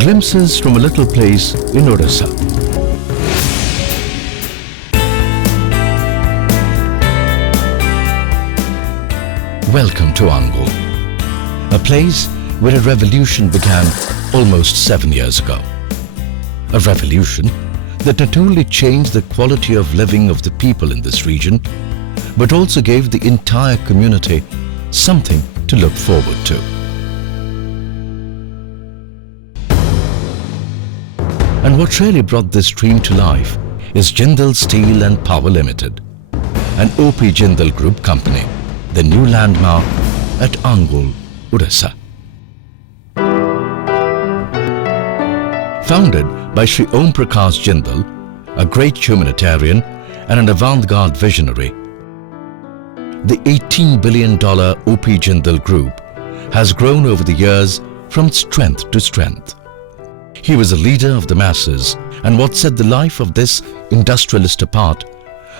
Glimpses from a little place in Odisha. Welcome to Angul, a place where a revolution began almost 7 years ago. A revolution that not only changed the quality of living of the people in this region, but also gave the entire community something to look forward to. And what really brought this dream to life is Jindal Steel and Power Limited, an OP Jindal Group company, the new landmark at Angul, Odisha. Founded by Shri Om Prakash Jindal, a great humanitarian and an avant-garde visionary, the $18 billion OP Jindal Group has grown over the years from strength to strength. He was a leader of the masses, and what set the life of this industrialist apart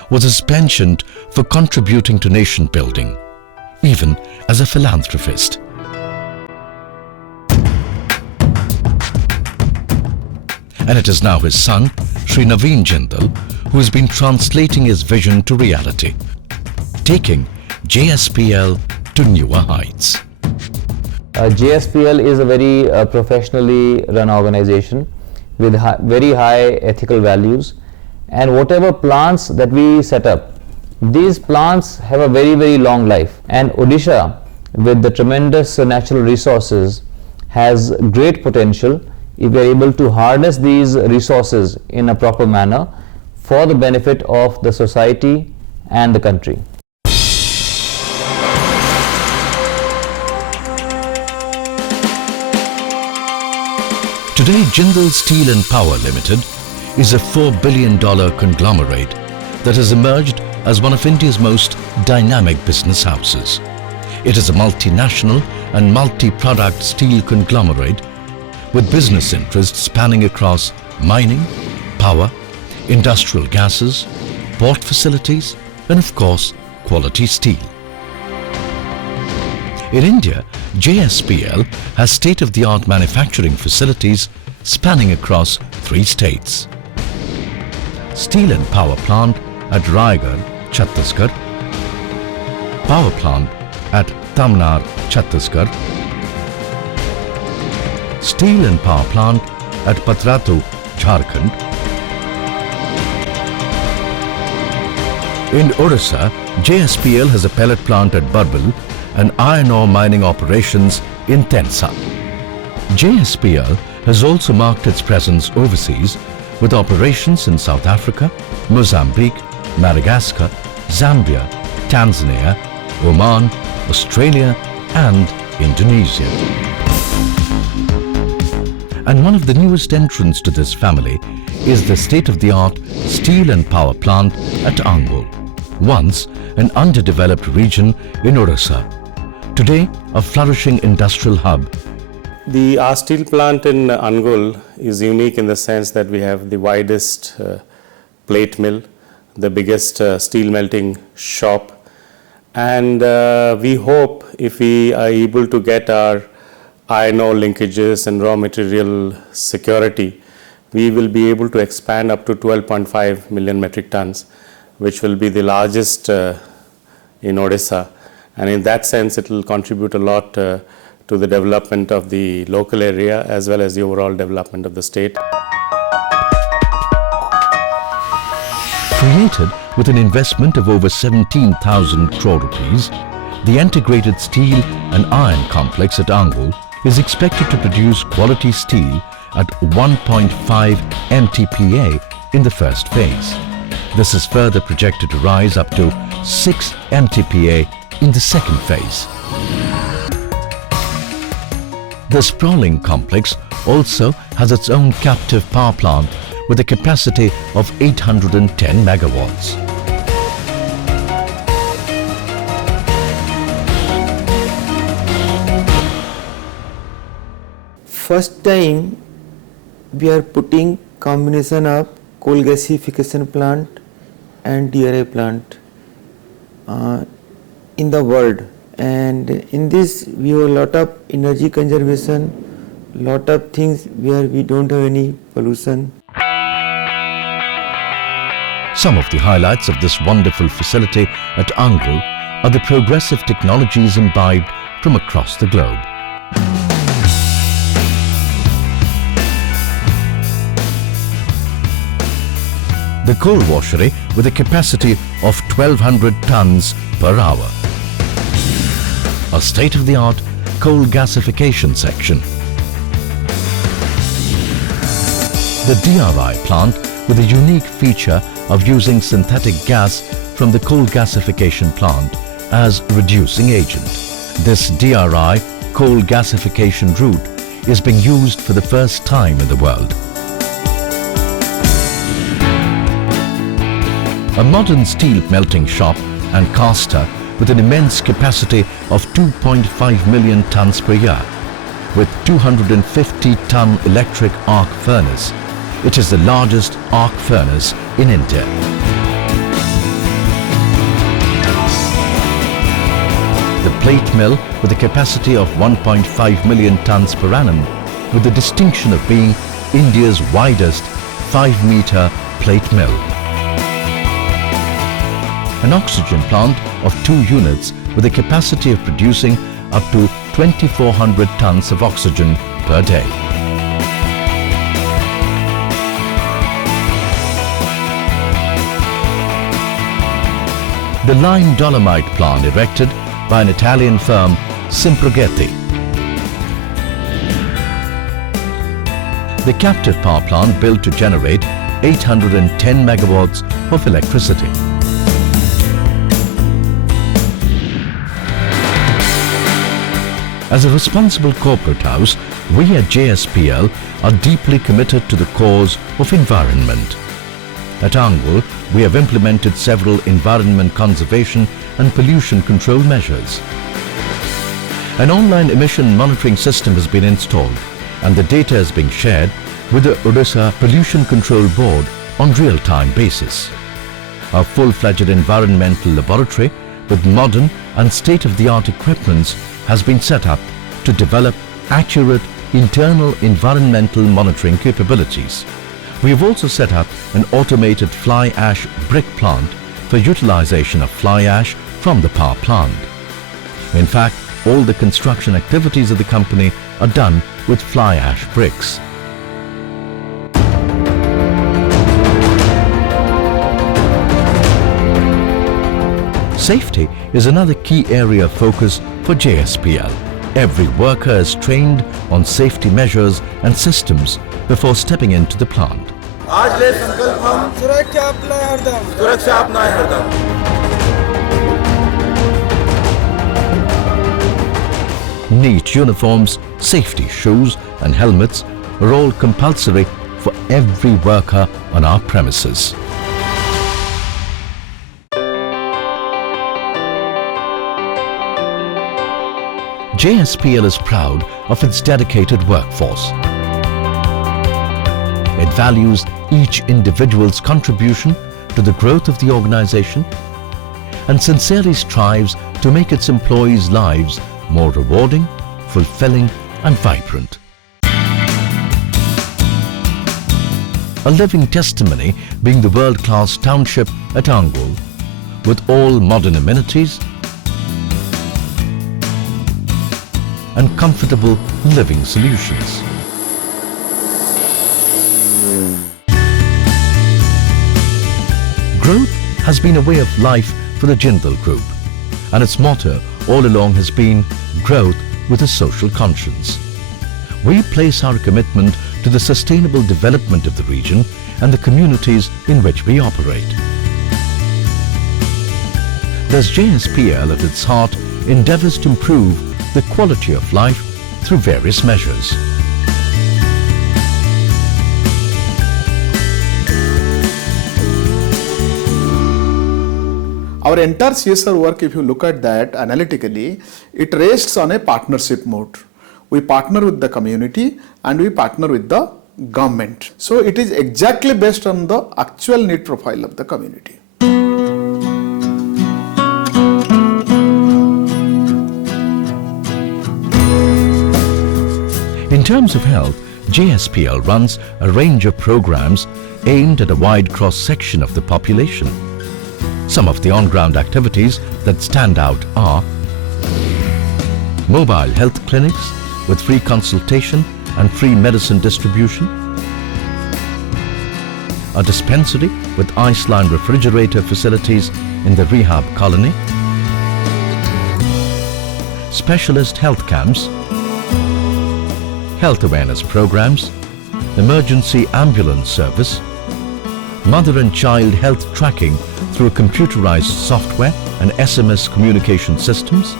was his penchant for contributing to nation building, even as a philanthropist. And it is now his son, Shri Naveen Jindal, who has been translating his vision to reality, taking JSPL to newer heights. JSPL is a very professionally run organization with very high ethical values, and whatever plants that we set up, these plants have a very long life, and Odisha, with the tremendous natural resources, has great potential if we are able to harness these resources in a proper manner for the benefit of the society and the country. Today, Jindal Steel and Power Limited is a $4 billion conglomerate that has emerged as one of India's most dynamic business houses. It is a multinational and multi-product steel conglomerate with business interests spanning across mining, power, industrial gases, port facilities, and of course, quality steel. In India, JSPL has state-of-the-art manufacturing facilities spanning across 3 states. Steel and power plant at Raigarh, Chhattisgarh, power plant at Tamnar, Chhattisgarh, steel and power plant at Patratu, Jharkhand. In Odisha, JSPL has a pellet plant at Barbil and iron ore mining operations in Tensa. JSPL has also marked its presence overseas with operations in South Africa, Mozambique, Madagascar, Zambia, Tanzania, Oman, Australia and Indonesia. And one of the newest entrants to this family is the state-of-the-art steel and power plant at Angul, once an underdeveloped region in Odisha, today a flourishing industrial hub. Our steel plant in Angul is unique in the sense that we have the widest plate mill, the biggest steel melting shop, and we hope if we are able to get our iron ore linkages and raw material security, we will be able to expand up to 12.5 million metric tons, which will be the largest in Odisha, and in that sense it will contribute a lot to the development of the local area as well as the overall development of the state. Created with an investment of over 17,000 crore rupees, the integrated steel and iron complex at Angul is expected to produce quality steel at 1.5 MTPA in the first phase. This is further projected to rise up to 6 MTPA in the second phase. The sprawling complex also has its own captive power plant with a capacity of 810 megawatts. First time we are putting combination of coal gasification plant and DRI plant in the world, and in this we have a lot of energy conservation, lot of things where we don't have any pollution. Some of the highlights of this wonderful facility at Angul are the progressive technologies imbibed from across the globe. The coal washery with a capacity of 1200 tons per hour. A state-of-the-art coal gasification section. The DRI plant with a unique feature of using synthetic gas from the coal gasification plant as reducing agent. This DRI coal gasification route is being used for the first time in the world. A modern steel melting shop and caster with an immense capacity of 2.5 million tons per year with 250-ton electric arc furnace. It is the largest arc furnace in India. The plate mill with a capacity of 1.5 million tons per annum with the distinction of being India's widest 5-meter plate mill. An oxygen plant of 2 units with a capacity of producing up to 2,400 tons of oxygen per day. The lime dolomite plant erected by an Italian firm, Simproghetti. The captive power plant built to generate 810 megawatts of electricity. As a responsible corporate house, we at JSPL are deeply committed to the cause of environment. At Angul, we have implemented several environment conservation and pollution control measures. An online emission monitoring system has been installed and the data is being shared with the Odisha Pollution Control Board on real-time basis. A full-fledged environmental laboratory with modern and state-of-the-art equipments has been set up to develop accurate internal environmental monitoring capabilities. We have also set up an automated fly ash brick plant for utilization of fly ash from the power plant. In fact, all the construction activities of the company are done with fly ash bricks. Safety is another key area of focus for JSPL. Every worker is trained on safety measures and systems before stepping into the plant. आज ले संकल्प हम सुरक्षा अपनाए हरदम सुरक्षा अपनाए हरदम Neat uniforms, safety shoes and helmets are all compulsory for every worker on our premises. JSPL is proud of its dedicated workforce. It values each individual's contribution to the growth of the organization and sincerely strives to make its employees' lives more rewarding, fulfilling and vibrant. A living testimony being the world-class township at Angul with all modern amenities and comfortable living solutions. Growth has been a way of life for the Jindal Group, and its motto all along has been growth with a social conscience. We place our commitment to the sustainable development of the region and the communities in which we operate. Thus JSPL at its heart endeavours to improve the quality of life through various measures. Our entire CSR work, if you look at that analytically, it rests on a partnership mode. We partner with the community and we partner with the government. So it is exactly based on the actual need profile of the community. In terms of health, JSPL runs a range of programs aimed at a wide cross-section of the population. Some of the on-ground activities that stand out are mobile health clinics with free consultation and free medicine distribution, a dispensary with ice-line refrigerator facilities in the rehab colony, specialist health camps, health awareness programs, emergency ambulance service, mother and child health tracking through computerized software and SMS communication systems,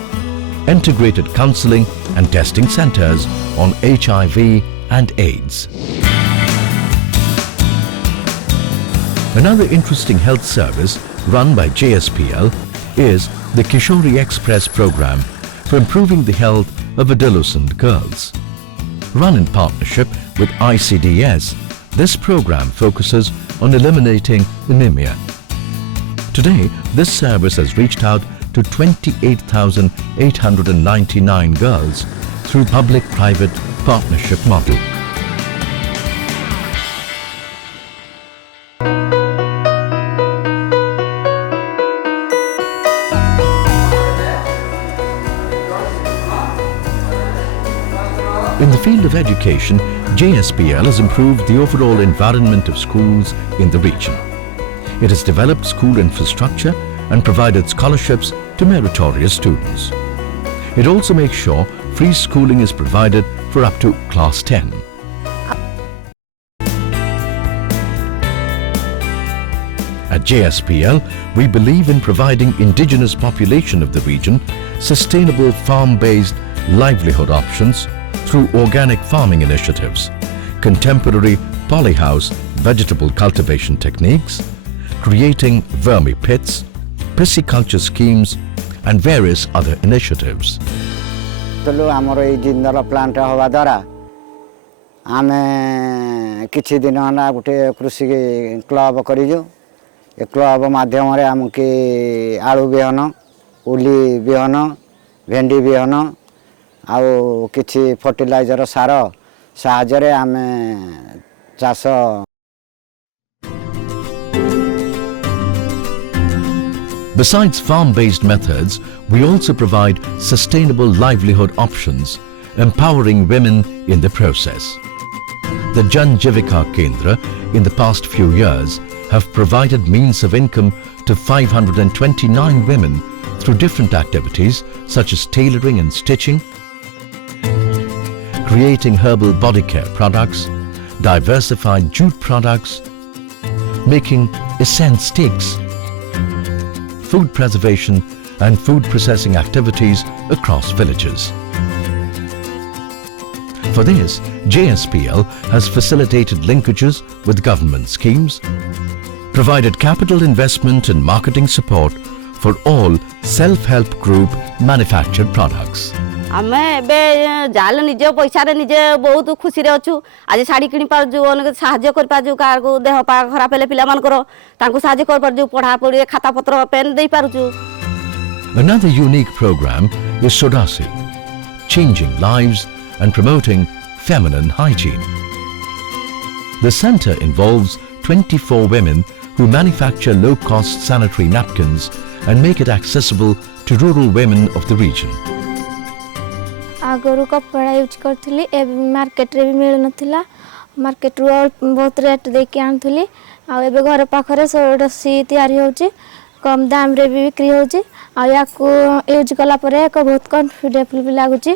integrated counseling and testing centers on HIV and AIDS. Another interesting health service run by JSPL is the Kishori Express program for improving the health of adolescent girls. Run in partnership with ICDS, this program focuses on eliminating anemia. Today, this service has reached out to 28,899 girls through public-private partnership model. In the field of education, JSPL has improved the overall environment of schools in the region. It has developed school infrastructure and provided scholarships to meritorious students. It also makes sure free schooling is provided for up to class 10. At JSPL, we believe in providing indigenous population of the region sustainable farm-based livelihood options through organic farming initiatives, contemporary polyhouse vegetable cultivation techniques, creating vermi pits, pisciculture schemes and various other initiatives. आमर ये Jindal plant हवा द्वारा आम किछि दिन होला गोटे कृषि क्लब करिजु ए क्लब माध्यम रे आमके आलू बिहन उली बिहन भेंडी बिहन आउ किछि फर्टिलाइजर सार साहाय्य रे आम चाष Besides farm-based methods, we also provide sustainable livelihood options, empowering women in the process. The Jan Jivika Kendra in the past few years have provided means of income to 529 women through different activities such as tailoring and stitching, creating herbal body care products, diversified jute products, making essence sticks, food preservation and food processing activities across villages. For this, JSPL has facilitated linkages with government schemes, provided capital investment and marketing support for all self-help group manufactured products. आमे बे जाल निजे पैसा रे निजे बहुत खुशी रे अछु आज साड़ी किनि पारजु अनेक सहाय्य कर पाजु कार को देह पा खराब हेले पिला मान करो तांको सहाय्य कर पारजु पढ़ा पढ़ी खाता पत्र पेन देई पारजु. Another unique program is Sodasi, changing lives and promoting feminine hygiene. The center involves 24 women who manufacture low-cost sanitary napkins and make it accessible to rural women of the region. आगरू कपड़ा use करथली ए market रे भी मिल नथिला market रो बहुत rate दे के आनथली आ एबे घर पाखरे सोडसी तयारी होची कम दाम रे भी बिक्री होची आ याकू यूज कला परे को बहुत कॉन्फिडेंट भी लागुची.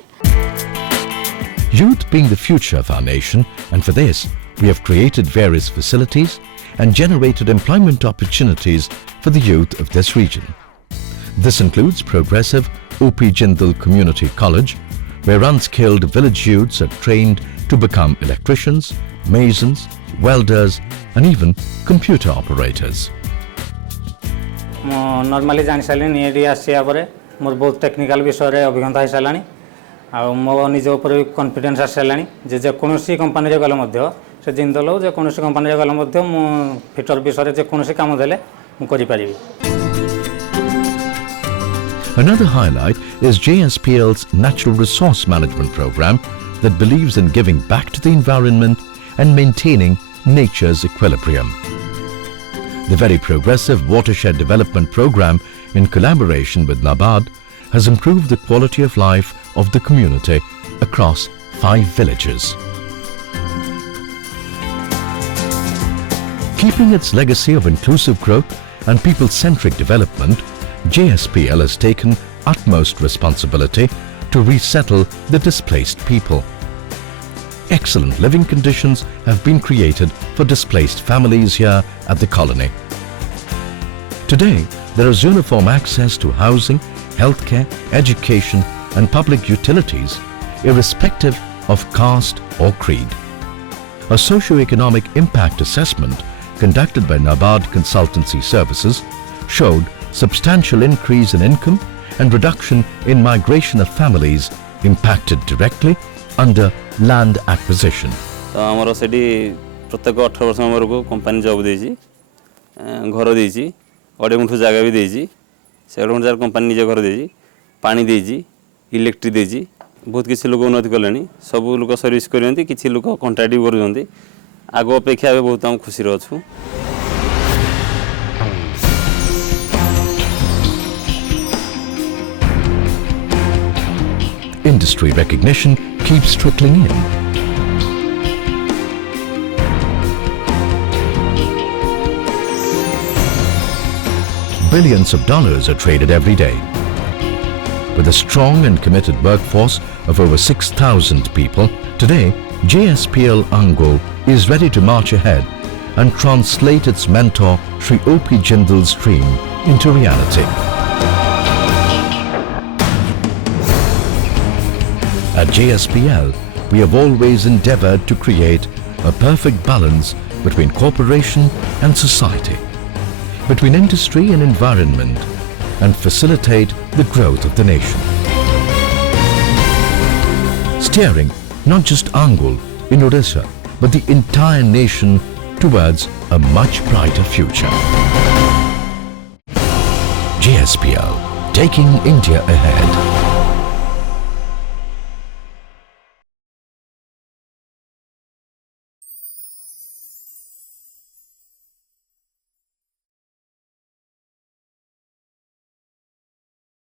Youth being the future of our nation, and for this we have created various facilities and generated employment opportunities for the youth of this region. This includes progressive OP Jindal Community College, where unskilled village youths are trained to become electricians, masons, welders and even computer operators. Normally जान सारे AD आसिया परे मोर बहुत technical विषय रे अभिज्ञता हो सालानी आ मो निज ऊपर कॉन्फिडेंस आ सालानी जे कोनोसी कंपनी रे गले मध्य से जिंदल जे कोनोसी कंपनी रे गले मध्य मो फिटर विषय जे कोनोसी काम देले मु करि परिबी. Another highlight is JSPL's Natural Resource Management Program that believes in giving back to the environment and maintaining nature's equilibrium. The very progressive watershed development program in collaboration with NABARD has improved the quality of life of the community across 5 villages. Keeping its legacy of inclusive growth and people-centric development, JSPL has taken utmost responsibility to resettle the displaced people. Excellent living conditions have been created for displaced families here at the colony. Today, there is uniform access to housing, healthcare, education and public utilities, irrespective of caste or creed. A socio-economic impact assessment conducted by NABARD Consultancy Services showed substantial increase in income and reduction in migration of families impacted directly under land acquisition. आमर सेठी प्रत्येक 18 वर्ष हमर को company job देजी घर देजी अडे मुठो जगह भी देजी से अडे मुठो company निजे घर देजी पानी देजी इलेक्ट्रिक देजी बहुत किसी लोग उन्नति कलेनी सब लोग सर्विस करयंती किछि लोग कॉन्ट्रैक्ट करजंती आगो अपेक्षा बहुत हम खुशी रहछु. Industry recognition keeps trickling in. Billions of dollars are traded every day. With a strong and committed workforce of over 6,000 people, today JSPL Angul is ready to march ahead and translate its mentor Sri O.P. Jindal's dream into reality. At JSPL, we have always endeavored to create a perfect balance between corporation and society, between industry and environment, and facilitate the growth of the nation. Steering not just Angul in Odisha, but the entire nation towards a much brighter future. JSPL, taking India ahead.